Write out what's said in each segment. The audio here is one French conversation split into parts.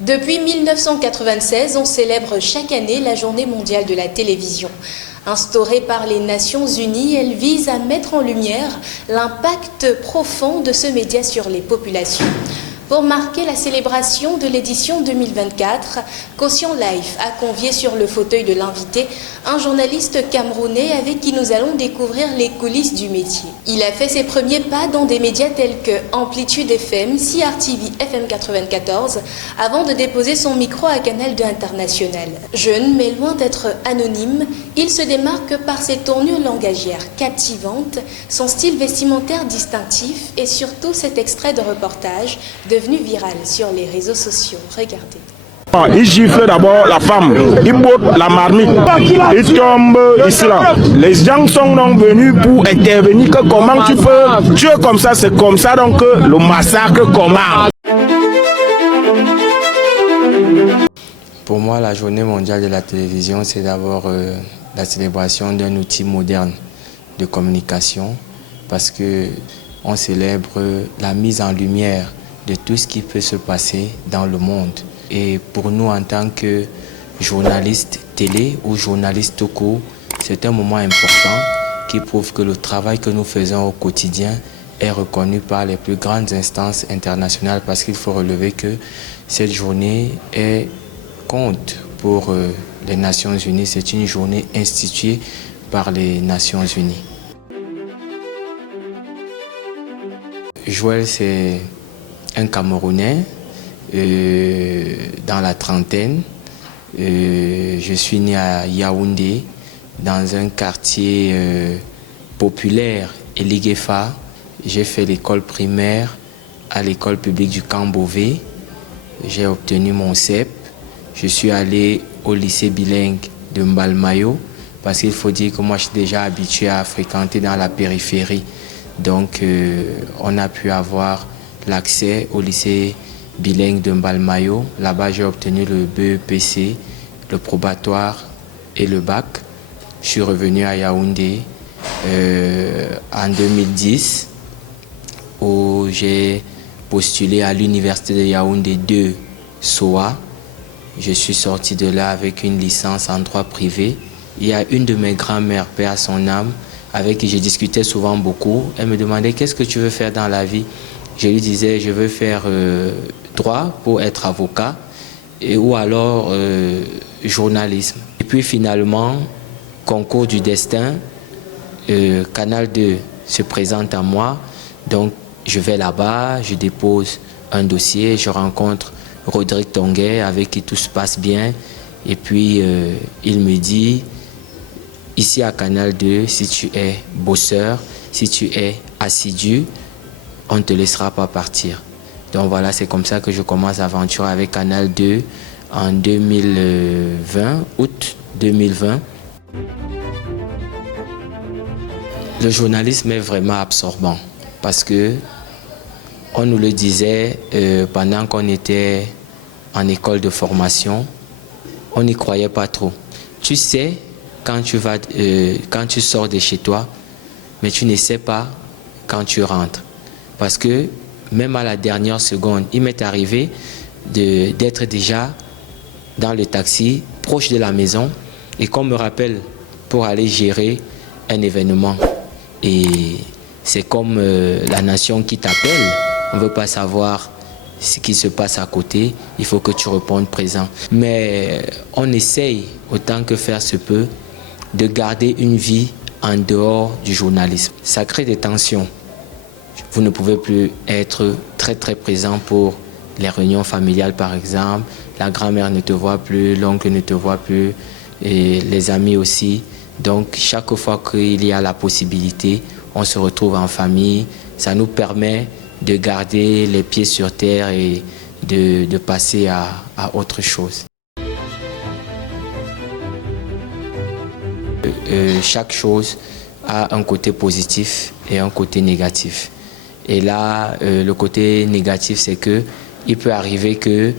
Depuis 1996, on célèbre chaque année la Journée mondiale de la télévision. Instaurée par les Nations Unies, elle vise à mettre en lumière l'impact profond de ce média sur les populations. Pour marquer la célébration de l'édition 2024, Caution Life a convié sur le fauteuil de l'invité un journaliste camerounais avec qui nous allons découvrir les coulisses du métier. Il a fait ses premiers pas dans des médias tels que Amplitude FM, CRTV FM 94, avant de déposer son micro à Canal 2 International. Jeune mais loin d'être anonyme, il se démarque par ses tournures langagières captivantes, son style vestimentaire distinctif et surtout cet extrait de reportage devenu viral sur les réseaux sociaux. Regardez. Il gifle d'abord la femme, il botte la marmite, il tombe ici là. Les gens sont donc venus pour intervenir. Que comment tu peux tuer comme ça, c'est comme ça donc le massacre commence. Pour moi, la Journée mondiale de la télévision, c'est d'abord la célébration d'un outil moderne de communication parce qu'on célèbre la mise en lumière de tout ce qui peut se passer dans le monde. Et pour nous, en tant que journalistes télé ou journalistes tout court, c'est un moment important qui prouve que le travail que nous faisons au quotidien est reconnu par les plus grandes instances internationales parce qu'il faut relever que cette journée compte pour les Nations Unies. C'est une journée instituée par les Nations Unies. Joël, c'est un Camerounais dans la trentaine. Je suis né à Yaoundé, dans un quartier populaire et Liguefa. J'ai fait l'école primaire à l'école publique du Camp Beauvais. J'ai obtenu mon CEP. Je suis allé au lycée bilingue de Mbalmayo parce qu'il faut dire que moi je suis déjà habitué à fréquenter dans la périphérie. Donc on a pu avoir l'accès au lycée bilingue de Mbalmayo. Là-bas, j'ai obtenu le BEPC, le probatoire et le bac. Je suis revenu à Yaoundé en 2010 où j'ai postulé à l'université de Yaoundé 2 SOA. Je suis sorti de là avec une licence en droit privé. Il y a une de mes grand-mères, paix à son âme, avec qui je discutais souvent beaucoup. Elle me demandait qu'est-ce que tu veux faire dans la vie. Je lui disais, je veux faire droit pour être avocat ou alors journalisme. Et puis finalement, concours du destin, Canal 2 se présente à moi. Donc je vais là-bas, je dépose un dossier, je rencontre Rodrigue Tonguet avec qui tout se passe bien. Et puis il me dit, ici à Canal 2, si tu es bosseur, si tu es assidu, on ne te laissera pas partir. Donc voilà, c'est comme ça que je commence l'aventure avec Canal 2 en 2020, août 2020. Le journalisme est vraiment absorbant parce que on nous le disait pendant qu'on était en école de formation, on n'y croyait pas trop. Tu sais quand tu sors de chez toi, mais tu ne sais pas quand tu rentres. Parce que même à la dernière seconde, il m'est arrivé d'être déjà dans le taxi, proche de la maison, et qu'on me rappelle pour aller gérer un événement. Et c'est comme la nation qui t'appelle. On ne veut pas savoir ce qui se passe à côté. Il faut que tu répondes présent. Mais on essaye, autant que faire se peut, de garder une vie en dehors du journalisme. Ça crée des tensions. Vous ne pouvez plus être très présent pour les réunions familiales par exemple. La grand-mère ne te voit plus, l'oncle ne te voit plus, et les amis aussi. Donc chaque fois qu'il y a la possibilité, on se retrouve en famille. Ça nous permet de garder les pieds sur terre et de passer à autre chose. Chaque chose a un côté positif et un côté négatif. Et là, le côté négatif, c'est qu'il peut arriver que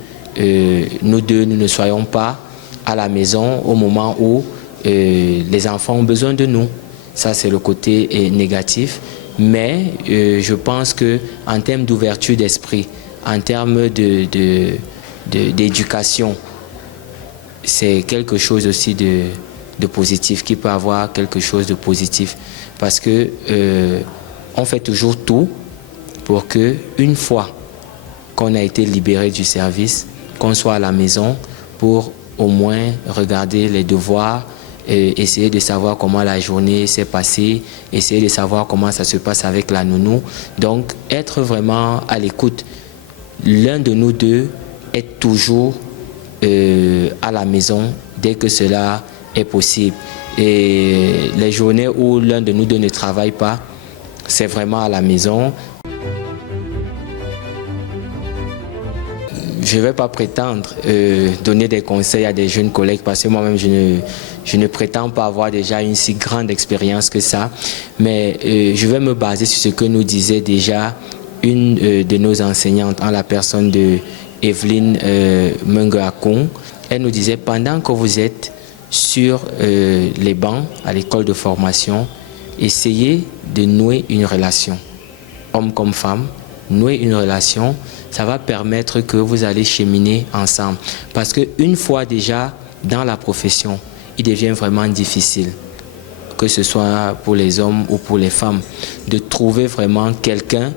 nous deux, nous ne soyons pas à la maison au moment où les enfants ont besoin de nous. Ça, c'est le côté négatif. Mais je pense qu'en termes d'ouverture d'esprit, en termes d'éducation, c'est quelque chose aussi de positif, qui peut avoir quelque chose de positif. Parce que on fait toujours tout pour que, une fois qu'on a été libéré du service, qu'on soit à la maison pour au moins regarder les devoirs, essayer de savoir comment la journée s'est passée, essayer de savoir comment ça se passe avec la nounou. Donc, être vraiment à l'écoute. L'un de nous deux est toujours à la maison dès que cela est possible. Et les journées où l'un de nous deux ne travaille pas, c'est vraiment à la maison. Je ne vais pas prétendre donner des conseils à des jeunes collègues parce que moi-même, je ne prétends pas avoir déjà une si grande expérience que ça. Mais je vais me baser sur ce que nous disait déjà une de nos enseignantes, en la personne de Evelyne Mengoakong. Elle nous disait, pendant que vous êtes sur les bancs à l'école de formation, essayez de nouer une relation, homme comme femme. Nouer une relation, ça va permettre que vous allez cheminer ensemble. Parce qu'une fois déjà dans la profession, il devient vraiment difficile, que ce soit pour les hommes ou pour les femmes, de trouver vraiment quelqu'un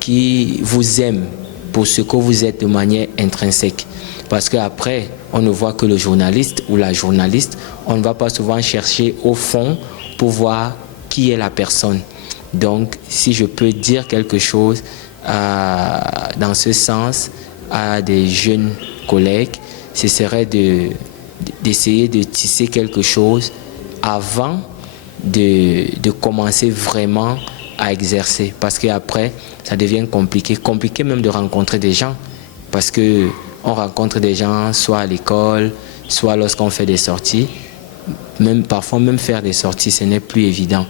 qui vous aime pour ce que vous êtes de manière intrinsèque. Parce qu'après, on ne voit que le journaliste ou la journaliste, on ne va pas souvent chercher au fond pour voir qui est la personne. Donc, si je peux dire quelque chose dans ce sens à des jeunes collègues, ce serait d'essayer de tisser quelque chose avant de commencer vraiment à exercer. Parce qu'après, ça devient compliqué. Compliqué même de rencontrer des gens. Parce qu'on rencontre des gens soit à l'école, soit lorsqu'on fait des sorties. Parfois, même faire des sorties, ce n'est plus évident.